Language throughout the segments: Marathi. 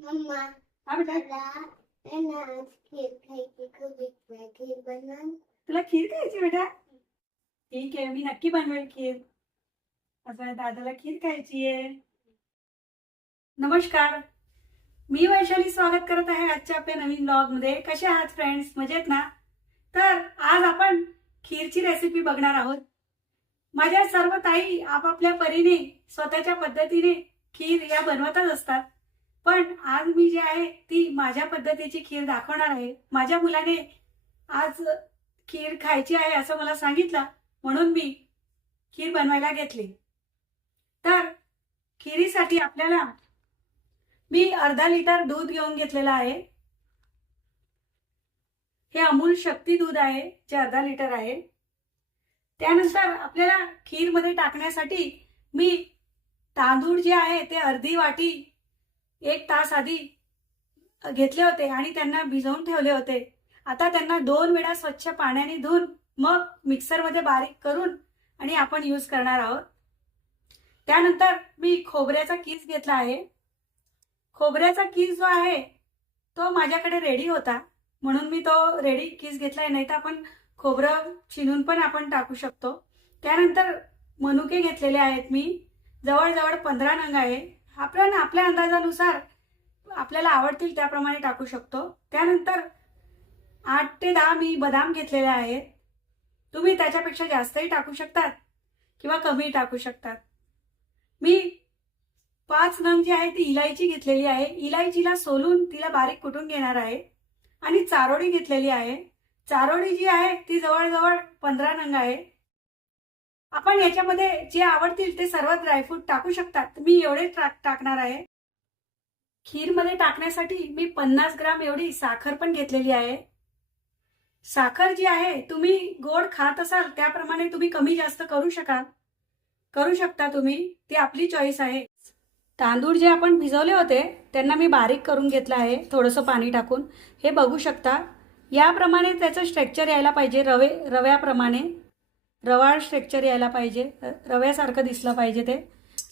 मम्मा हा बेटा मला आहे ना आज खीर खायची खूप इच्छा आहे. खीर बनवून तुला खीर खायची बेटा ठीक आहे मी नक्की बनवेल खीर आज माझ्या दादाला खीर खायची आहे नमस्कार मी वैशाली स्वागत करत आहे आजच्या आपल्या नवीन ब्लॉगमध्ये कसे आहात फ्रेंड्स मजेत ना तर आज आपण खीरची रेसिपी बघणार आहोत माझ्या सर्व ताई आपापल्या परीने स्वतःच्या पद्धतीने खीर या बनवतच असतात पण आज मी जी आहे ती माझ्या पद्धतीची खीर दाखवणार आहे. माझ्या मुलाने आज खीर खायची आहे असं मला सांगितलं म्हणून मी खीर बनवायला घेतली. तर खिरीसाठी आपल्याला मी अर्धा लिटर दूध घेऊन घेतलेलं आहे. हे अमूल शक्ती दूध आहे जे अर्धा लिटर आहे. त्यानुसार आपल्याला खीरमध्ये टाकण्यासाठी मी तांदूळ जे आहे ते अर्धी वाटी एक तास आधी घेतले होते आणि त्यांना भिजवून ठेवले होते. आता त्यांना दोन वेळा स्वच्छ पाण्याने धुवून मग मिक्सरमध्ये बारीक करून आणि आपण यूज करणार आहोत. त्यानंतर मी खोबऱ्याचा कीस घेतला आहे. खोबऱ्याचा कीस जो आहे तो माझ्याकडे रेडी होता. म्हणून मी तो रेडी कीस घेतला आहे नाही तर आपण खोबरं चिनून पण आपण टाकू शकतो. त्यानंतर मनुके घेतलेले आहेत मी. जवळजवळ पंधरा नंग आहे. आपण आपल्या अंदाजानुसार आपल्याला आवडतील त्याप्रमाणे टाकू शकतो. त्यानंतर आठ ते दहा मी बदाम घेतलेले आहेत. तुम्ही त्याच्यापेक्षा जास्तही टाकू शकतात किंवा कमी टाकू शकतात. मी पाच नंग जी आहे ती इलायची घेतलेली आहे. इलायचीला सोलून तिला बारीक कुटून घेणार आहे. आणि चारोळी घेतलेली आहे. चारोळी जी आहे ती जवळजवळ पंधरा नंग आहे. आपण याच्यामध्ये जे आवडतील ते सर्व ड्रायफ्रूट टाकू शकतात. मी एवढे टाक टाकणार आहे. खीरमध्ये टाकण्यासाठी मी पन्नास ग्राम एवढी साखर पण घेतलेली आहे. साखर जी आहे तुम्ही गोड खात असाल त्याप्रमाणे तुम्ही कमी जास्त करू शकाल. करू शकता तुम्ही ती आपली चॉईस आहे. तांदूळ जे आपण भिजवले होते त्यांना मी बारीक करून घेतलं आहे थोडंसं पाणी टाकून. हे बघू शकता याप्रमाणे त्याचं स्ट्रक्चर यायला पाहिजे रवे रव्याप्रमाणे. रवाळ स्ट्रेक्चर यायला पाहिजे. रव्यासारखं दिसलं पाहिजे ते.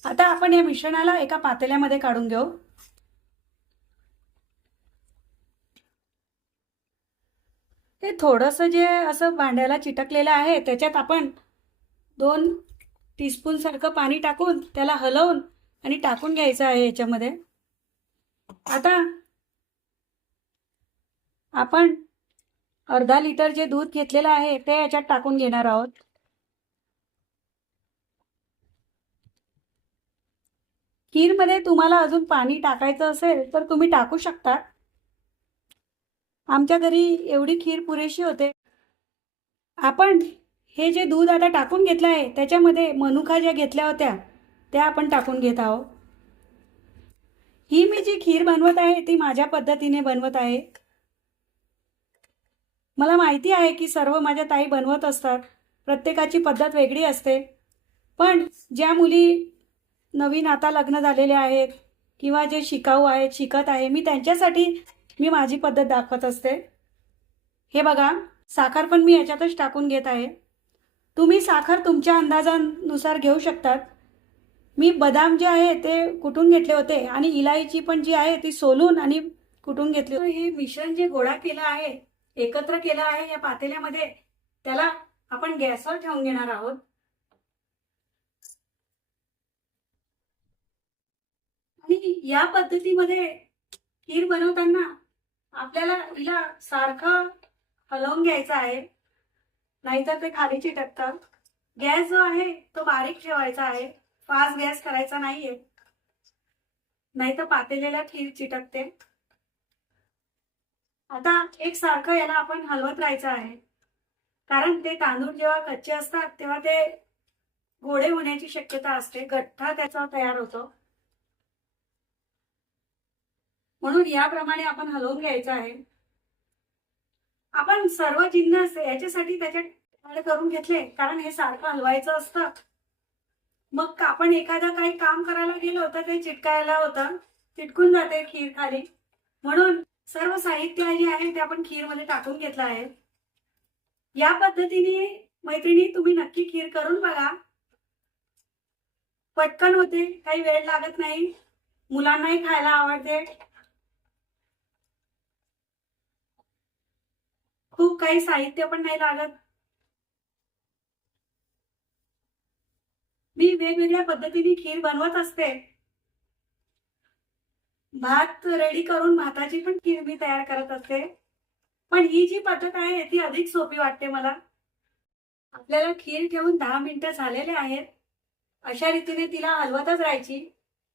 आता आपण या मिश्रणाला एका पातेल्यामध्ये काढून घेऊ. ते थोडंसं जे असं भांड्याला चिटकलेलं आहे त्याच्यात आपण दोन टीस्पूनसारखं पाणी टाकून त्याला हलवून आणि टाकून घ्यायचं आहे याच्यामध्ये. आता आपण अर्धा लिटर जे दूध घेतलेलं आहे ते याच्यात टाकून घेणार आहोत. खीरमध्ये तुम्हाला अजून पाणी टाकायचं असेल तर तुम्ही टाकू शकता. आमच्या घरी एवढी खीर पुरेशी होते. आपण हे जे दूध आता टाकून घेतलं आहे त्याच्यामध्ये मनुका ज्या घेतल्या होत्या त्या आपण टाकून घेत आहोत. ही मी जी खीर बनवत आहे ती माझ्या पद्धतीने बनवत आहे. मला माहिती आहे की सर्व माझ्या ताई बनवत असतात. प्रत्येकाची पद्धत वेगळी असते. पण ज्या मुली नवीन आता लग्न झालेले आहेत किंवा जे शिकाऊ आहेत शिकत आहे मी त्यांच्यासाठी मी माझी पद्धत दाखवत असते. हे बघा साखर पण मी याच्यातच टाकून घेत आहे. तुम्ही साखर तुमच्या अंदाजानुसार घेऊ शकतात. मी बदाम जे आहे ते कुटून घेतले होते आणि इलायची पण जी आहे ती सोलून आणि कुटून घेतली होती. हे मिश्रण जे गोळा केलं आहे एकत्र केलं आहे या पातेल्यामध्ये त्याला आपण गॅसवर ठेवून घेणार आहोत. आणि या पद्धतीमध्ये खीर बनवताना आपल्याला हिला सारखं हलवून घ्यायचं आहे. नाहीतर ते खाली चिटकतात गॅस जो आहे तो बारीक ठेवायचा आहे. फास्ट गॅस करायचा नाहीये. नाहीतर पातेलेला खीर चिटकते. आता एक सारखं याला आपण हलवत राहायचं आहे. कारण ते तांदूळ जेव्हा कच्चे असतात तेव्हा ते गोडे होण्याची शक्यता असते. गठ्ठा त्याचा तयार होतो. म्हणून याप्रमाणे आपण हलवून घ्यायचं आहे. आपण सर्व जिन्नस याच्यासाठी त्याच्यात करून घेतले कारण हे सारखं हलवायचं असतं. मग आपण एखादं काही काम करायला गेलो तर ते चिटकायला होतं. चिटकून जाते खीर खाली. म्हणून सर्व साहित्य जे आहे ते आपण खीरमध्ये टाकून घेतलं आहे. या पद्धतीने मैत्रिणी तुम्ही नक्की खीर करून बघा. पटकन होते काही वेळ लागत नाही. मुलांनाही खायला आवडते. खूप काही साहित्य पण नाही लागत. मी वेगवेगळ्या पद्धतीने खीर बनवत असते. भात रेडी करून भाताची पण खीर मी तयार करत असते. पण ही जी पद्धत आहे ती अधिक सोपी वाटते मला. आपल्याला खीर ठेवून दहा मिनिटं झालेले आहेत. अशा रीतीने तिला हलवतच राहायची.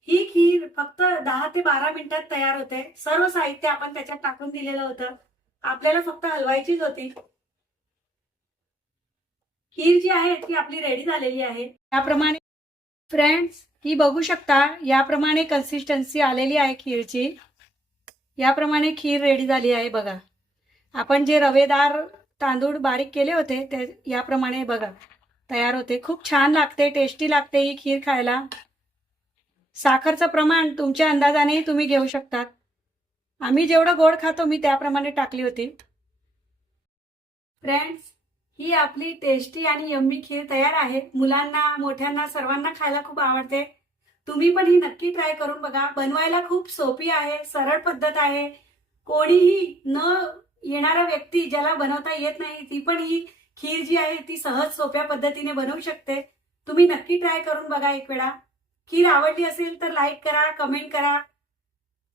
ही खीर फक्त दहा ते बारा मिनिटात तयार होते. सर्व साहित्य आपण त्याच्यात टाकून दिलेलं होतं. आपल्याला फक्त हलवायचीच होती. खीर जी आहे ती आपली रेडी झालेली आहे. त्याप्रमाणे फ्रेंड्स ही बघू शकता याप्रमाणे कन्सिस्टन्सी आलेली आहे खीरची. याप्रमाणे खीर रेडी झाली आहे बघा. आपण जे रवेदार तांदूळ बारीक केले होते ते याप्रमाणे बघा. तयार होते. खूप छान लागते टेस्टी लागते ही खीर खायला. साखरचं प्रमाण तुमच्या अंदाजानेही तुम्ही घेऊ शकतात आम्ही जेवढं गोड खातो मी त्याप्रमाणे टाकली होती. फ्रेंड्स ही आपली टेस्टी आणि यम्मी खीर तयार आहे. मुलांना मोठ्यांना सर्वांना खायला खूप आवडते. तुम्ही पण ही नक्की ट्राय करून बघा. बनवायला खूप सोपी आहे सरळ पद्धत आहे. कोणीही न येणारा व्यक्ती ज्याला बनवता येत नाही ती पण ही खीर जी आहे ती सहज सोप्या पद्धतीने बनवू शकते. तुम्ही नक्की ट्राय करून बघा एक वेळा. खीर आवडली असेल तर लाईक करा कमेंट करा.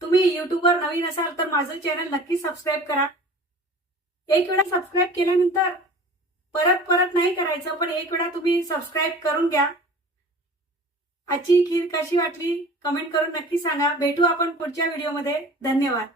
तुम्ही युट्यूबवर नवीन असाल तर माझं चॅनल नक्की सबस्क्राईब करा. एक वेळा सबस्क्राईब केल्यानंतर परत परत नाही करायचं पण एक वेळा तुम्ही सबस्क्राईब करून घ्या. आजची खीर कशी वाटली कमेंट करून नक्की सांगा. भेटू आपण पुढच्या व्हिडिओमध्ये धन्यवाद.